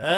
اے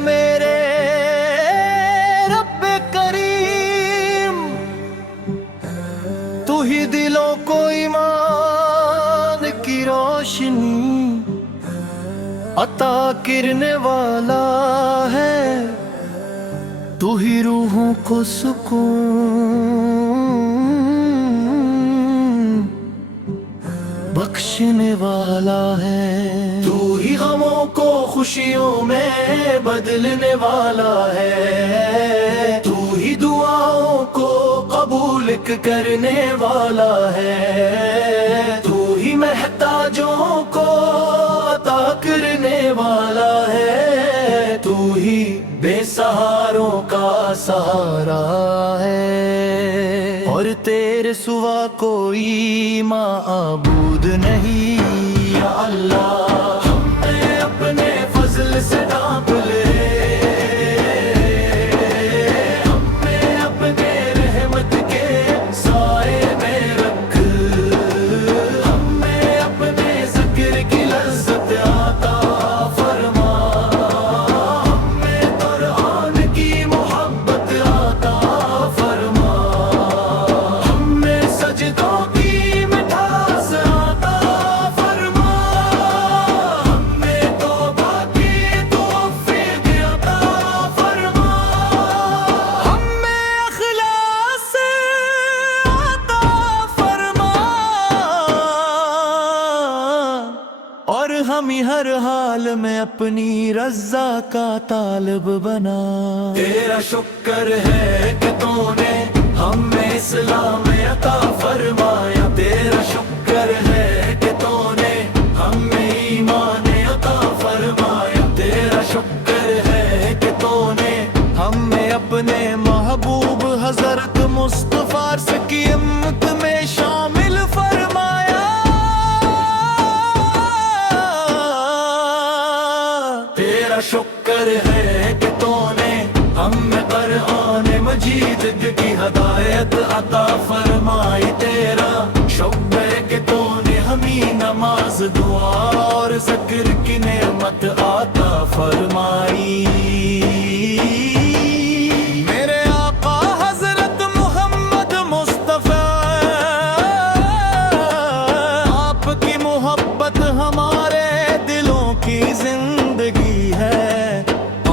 میرے رب کریم، تو ہی دلوں کو ایمان کی روشنی عطا کرنے والا ہے، تو ہی روحوں کو سکون بخشنے والا ہے، تو ہی غموں کو خوشیوں میں بدلنے والا ہے، تو ہی دعاؤں کو قبول کرنے والا ہے، تو ہی محتاجوں کو عطا کرنے والا ہے، تو ہی بے سہاروں کا سہارا ہے، اور تیرے سوا کوئی معبود نہیں یا اللہ، ہمیں اپنے فضل سے ڈھانپ لے، ہمیں اپنے رحمت کے سائے میں رکھ، ہمیں اپنے ذکر کی لذت عطا فرما، ہمیں قرآن کی محبت عطا فرما، ہمیں سجدوں کی مٹھاس عطا فرما، ہمیں توبہ کی توفیق عطا فرما، ہمیں اخلاص عطا فرما، اور ہمیں ہر حال میں اپنی رضا کا طالب بنا۔ تیرا شکر ہے کہ تو نے ہمیں اسلام عطا فرمایا، تیرا شکر ہے کہ تو نے ہمیں ایمان عطا فرمایا، تیرا شکر ہے کہ تو نے ہمیں اپنے محبوب حضرت مصطفیٰ کی امت میں شامل فرمایا، تیرا شکر ہے کہ تو نے ہمیں قرآن مجید کی ہدایت عطا فرمائی، تیرا شکر ہے کہ تو نے ہمیں نماز دعا اور ذکر کی نعمت عطا فرمائی۔ میرے آقا حضرت محمد مصطفیٰ، آپ کی محبت ہمارے دلوں کی زندگی ہے،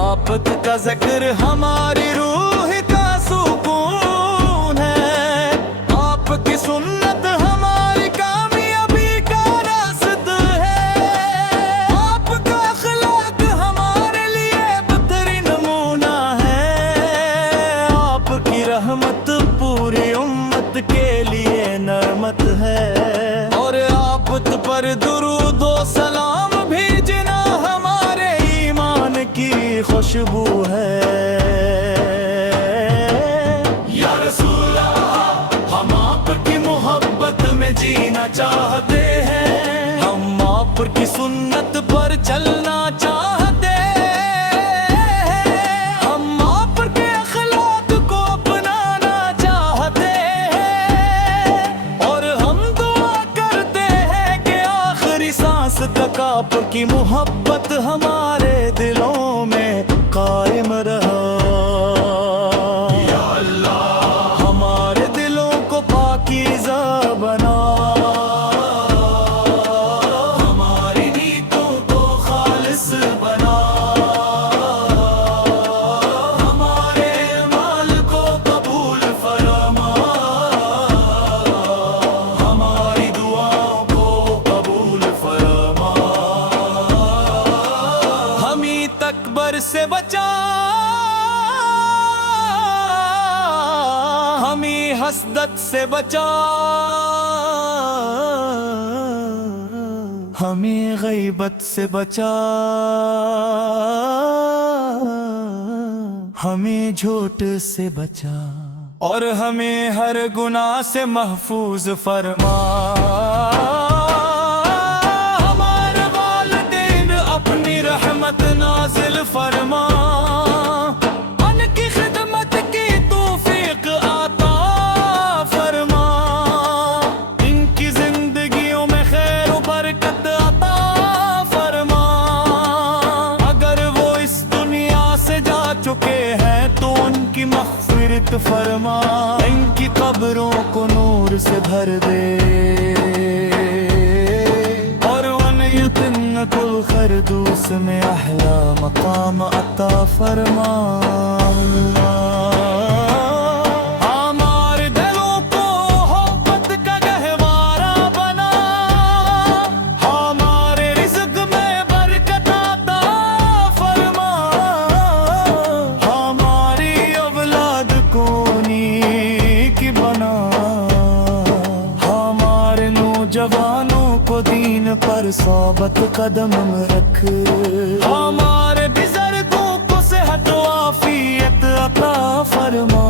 آپ کا ذکر ہماری روح کا سکون ہے، آپ کی سنت ہماری کامیابی کا راست ہے، آپ کا اخلاق ہمارے لیے بہترین نمونہ ہے، آپ کی رحمت پوری امت کے لیے نعمت ہے، اور آپ پر درود و سلام بھیجنا ہمارے ایمان کی خوشبو ہے۔ یا رسول اللہ، ہم آپ کی محبت میں جینا چاہتے ہیں، ہم آپ کی سنت پر چلنا چاہتے ہیں، ہم آپ کے اخلاق کو اپنانا چاہتے ہیں، اور ہم دعا کرتے ہیں کہ آخری سانس تک آپ کی محبت ہمارے دلوں میں قائم رہا۔ یا اللہ، ہمارے دلوں کو پاکیزہ بنا، ہماری نیتوں کو خالص بنا، ہمارے اعمال کو قبول فرما، ہماری دعاؤں کو قبول فرما، ہمیں تکبر سے بچا، ہمیں حسدت سے بچا، ہمیں ہمیں غیبت سے بچا، ہمیں جھوٹ سے بچا، اور ہمیں ہر گناہ سے محفوظ فرما۔ ہمارے والدین اپنی رحمت نازل فرما، ان کی خدمت کی توفیق عطا فرما، ان کی زندگیوں میں خیر و برکت عطا فرما۔ اگر وہ اس دنیا سے جا چکے ہیں تو ان کی مغفرت فرما، ان کی قبروں کو نور سے بھر دے، اور ان جنت الفردوس میں احلا مقام عطا فرما۔ ہمارے دلوں کو محبت کا گہوارہ بنا، ہمارے رزق میں برکت عطا فرما، ہماری اولاد کو نیک بنا، ہمارے نوجوانوں کو دین پر ثابت قدم رکھ، ہمارے بزرگوں کو صحت و عافیت عطا فرما،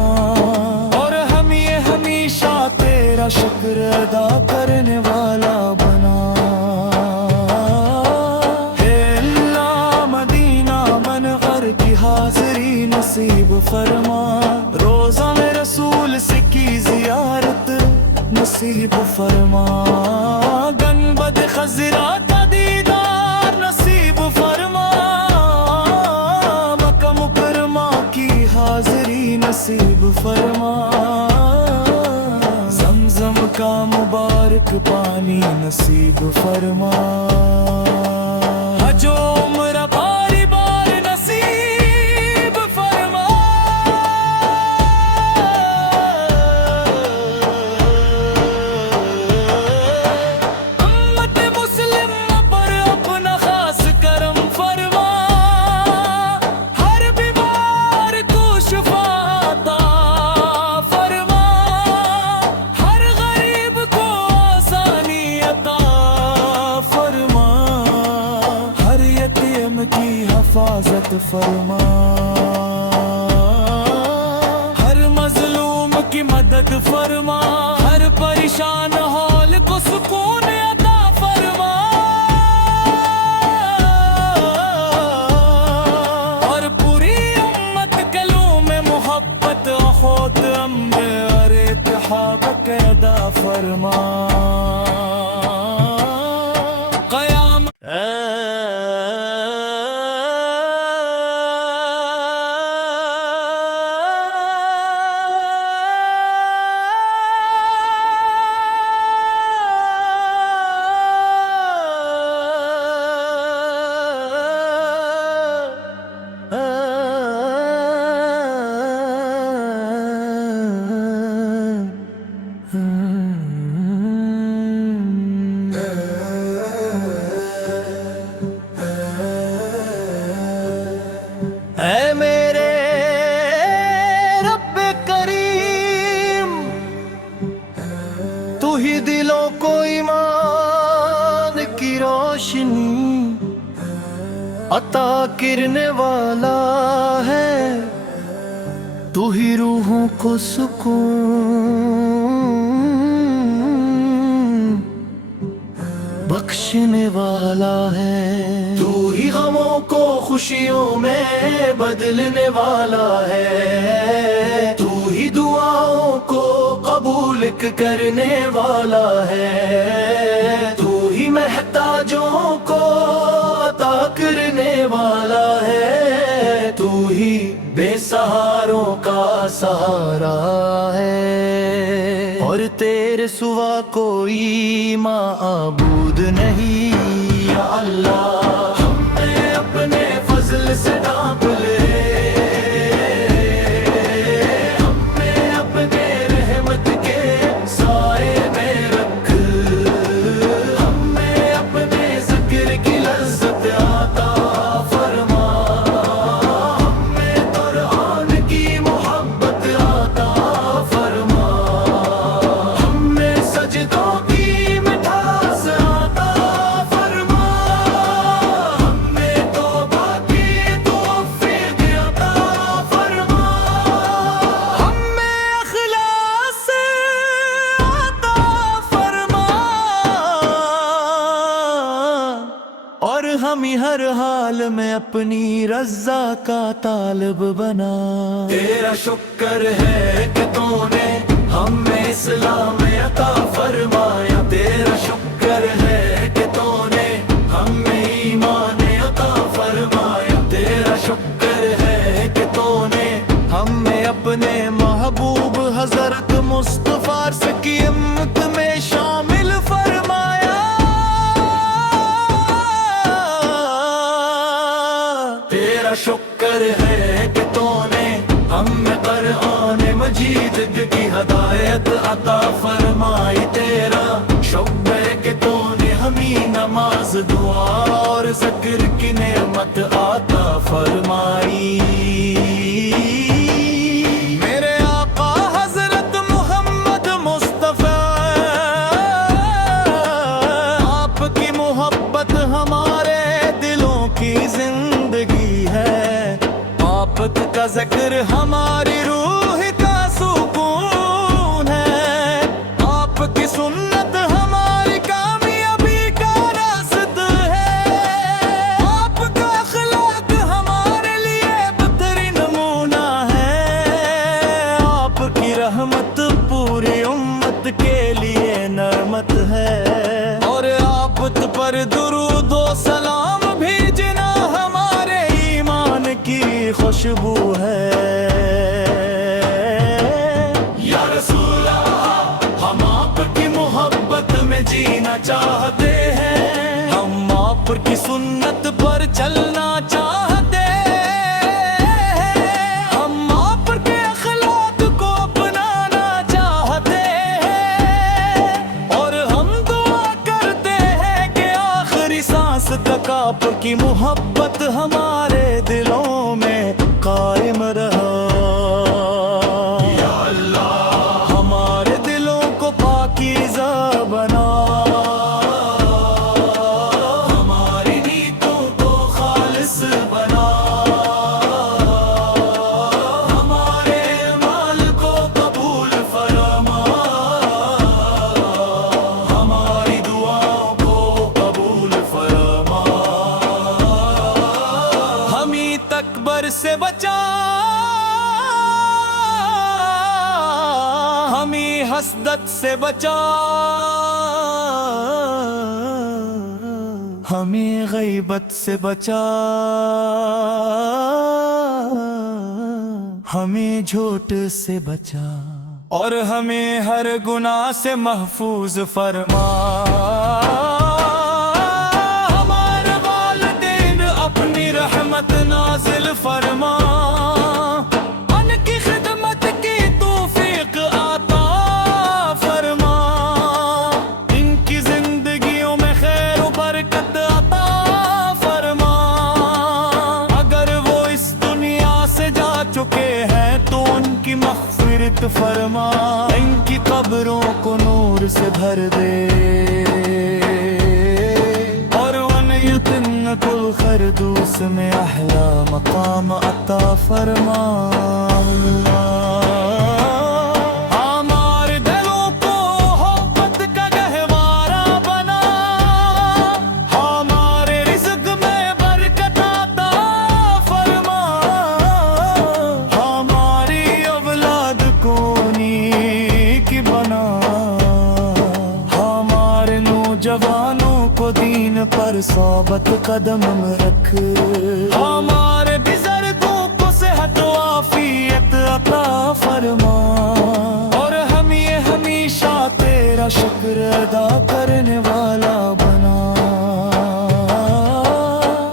اور ہم یہ ہمیشہ تیرا شکر ادا کرنے والا بنا۔ اے اللہ مدینہ منور کی حاضری نصیب فرما، روزہ میں رسول سے کی زیارت نصیب فرما، گنبد خضرا کا دیدار نصیب فرما، مکہ مکرمہ کی حاضری نصیب فرما، زمزم کا مبارک پانی نصیب فرما، حج و عمرہ باری بار نصیب فرما۔ امت مسلم پر اپنا خاص کرم فرما، ہر بیمار کو شفا عطا فرما، ہر غریب کو آسانی عطا فرما، ہر یتیم کی حفاظت فرما، ہر مظلوم کی مدد فرما، ہر پریشان حال کو سکون عطا فرما، اور پوری امت کے لوں میں محبت اخوت امن اور اتحاد پیدا فرما۔ قیام اے میرے رب کریم، تو ہی دلوں کو ایمان کی روشنی عطا کرنے والا ہے، تو ہی روحوں کو سکون بخشنے والا ہے، تو ہی غموں کو خوشیوں میں بدلنے والا ہے، تو ہی دعاؤں کو قبول کرنے والا ہے، تو ہی محتاجوں کو عطا کرنے والا ہے، تو ہی بے سہاروں کا سہارا ہے، اور تیرے سوا کوئی معبود نہیں۔ یا اللہ ہمیں اپنے فضل سے ڈھانپ لے، ہمیں اپنے رحمت کے سائے میں رکھ، ہمیں اپنے ذکر کی لذت عطا فرما، ہمیں قرآن کی محبت عطا فرما، ہمیں سجدوں کی مٹھاس عطا ہمیں ہر حال میں اپنی رضا کا طالب بنا۔ تیرا شکر ہے کہ تو نے ہمیں اسلام عطا فرمایا، تیرا شکر ہے کہ تو نے ہمیں ایمان عطا فرمایا، تیرا شکر ہے کہ تو نے ہمیں اپنے محبوب حضرت مصطفیٰ کی امت میں شامل فرمایا۔ تیرا شکر ہے کہ تو نے ہمیں قرآن مجید کی ہدایت عطا فرمائی، تیرا شکر ہے کہ تو نے ہمیں نماز دعا اور ذکر کی نعمت عطا فرمائی۔ میرے آقا حضرت محمد مصطفیٰ، آپ کی محبت ہمارے دلوں کی زندگی ہے، آپ کا ذکر ہماری روح کا سکون ہے، آپ کی سنت ہماری کامیابی کا راست ہے، آپ کا اخلاق ہمارے لیے بہترین نمونہ ہے، آپ کی رحمت پوری امت کے لیے نعمت ہے، اور آپ پر درود و سلام بھیجنا ہمارے ایمان کی خوشبو ہے۔ یا رسول اللہ، ہم آپ کی محبت میں جینا چاہتے ہیں، ہم آپ کی سنت پر چلنا چاہتے ہیں، ہم آپ کے اخلاق کو اپنانا چاہتے ہیں، اور ہم دعا کرتے ہیں کہ آخری سانس تک آپ کی محبت ہمارے دلوں میں قائم رہا۔ یا اللہ، ہمارے دلوں کو پاکیزہ بنا، ہماری نیتوں کو خالص بنا، ہمارے اعمال کو قبول فرما، ہماری دعاؤں کو قبول فرما، ہمیں تکبر سے بچا، ہمیں حسدت سے بچا، ہمیں غیبت سے بچا، ہمیں جھوٹ سے بچا، اور ہمیں ہر گناہ سے محفوظ فرما۔ ہمارے والدین اپنی رحمت نازل فرما، ان کی خدمت کی توفیق عطا فرما، ان کی زندگیوں میں خیر و برکت عطا فرما، اگر وہ اس دنیا سے جا چکے ہیں تو ان کی مغفرت فرما، ان کی قبروں کو نور سے بھر دے، اور ان جنت الفردوس میں احلا مقام عطا فرما۔ ہمارے دلوں کو محبت کا گہوارہ بنا، ہمارے رزق میں برکت عطا فرما، ہماری اولاد کو نیک بنا، ہمارے نوجوانوں کو دین پر ثابت قدم میں رکھ، ہمارے بزرگوں کو صحت و عافیت عطا فرما، اور ہمیں ہمیشہ تیرا شکر ادا کرنے والا بنا۔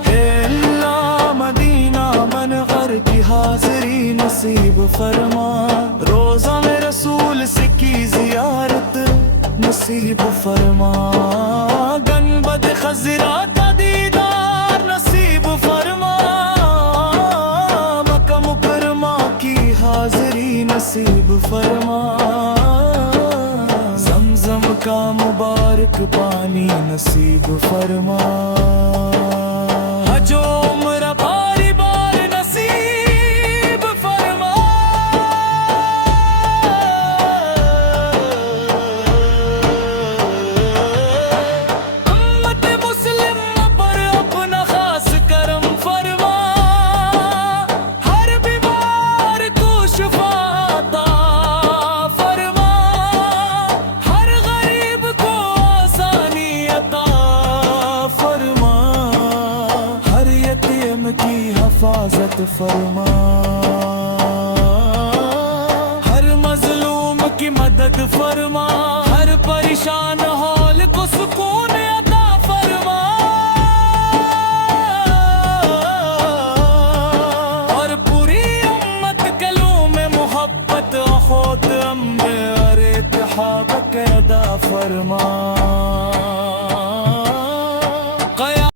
اے اللہ، مدینہ منور کی حاضری نصیب فرما، روزہ میں رسول سے کی زیارت نصیب فرما، گنبد خضرا کا دیدار نصیب فرما، مکہ مکرمہ کی حاضری نصیب فرما، زمزم کا مبارک پانی نصیب فرما، حج و عمرہ باری بار نصیب فرما۔ امت مسلم پر اپنا حفاظت فرما، ہر مظلوم کی مدد فرما، ہر پریشان حال کو سکون